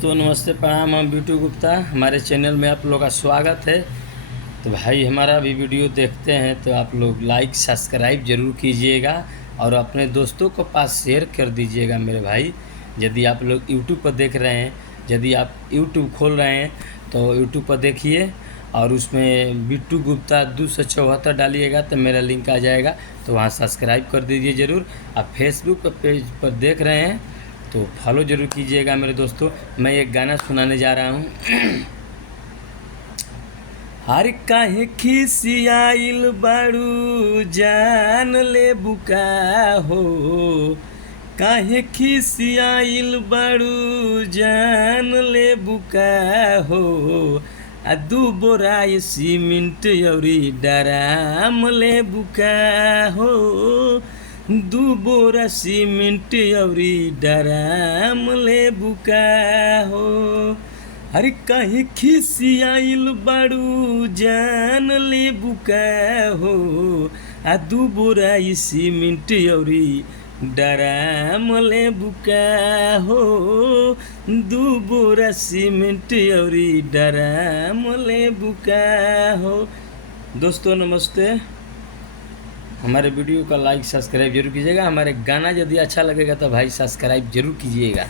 दोस्तों नमस्ते प्रणाम। हम बिट्टू गुप्ता, हमारे चैनल में आप लोग का स्वागत है। तो भाई हमारा भी वीडियो देखते हैं तो आप लोग लाइक सब्सक्राइब ज़रूर कीजिएगा और अपने दोस्तों को पास शेयर कर दीजिएगा मेरे भाई। यदि आप लोग यूट्यूब पर देख रहे हैं, यदि आप यूट्यूब खोल रहे हैं तो यूट्यूब पर देखिए और उसमें बिट्टू गुप्ता 274 डालिएगा तो मेरा लिंक आ जाएगा, तो वहाँ सब्सक्राइब कर दीजिए ज़रूर। आप फेसबुक पर पेज पर देख रहे हैं तो फॉलो ज़रूर कीजिएगा मेरे दोस्तों। मैं एक गाना सुनाने जा रहा हूँ। हर काहे खिसियाइल बाड़ू जान ले बुका हो, काहे खिसियाइल बाड़ू जान ले बुका हो, आ दू बोरा सीमेंट अउरी डराम ले बुका हो, दू बोरा सीमेंट अउरी डराम ले बुका हो। अरे काहे खिसियाइल बाड़ू जान ले बुका हो, आ दू बोरा सीमेंट अउरी डराम ले बुका हो, दू बोरा सीमेंट अउरी डराम ले बुका हो। दोस्तों नमस्ते, हमारे वीडियो का लाइक सब्सक्राइब जरूर कीजिएगा। हमारे गाना यदि अच्छा लगेगा तो भाई सब्सक्राइब जरूर कीजिएगा।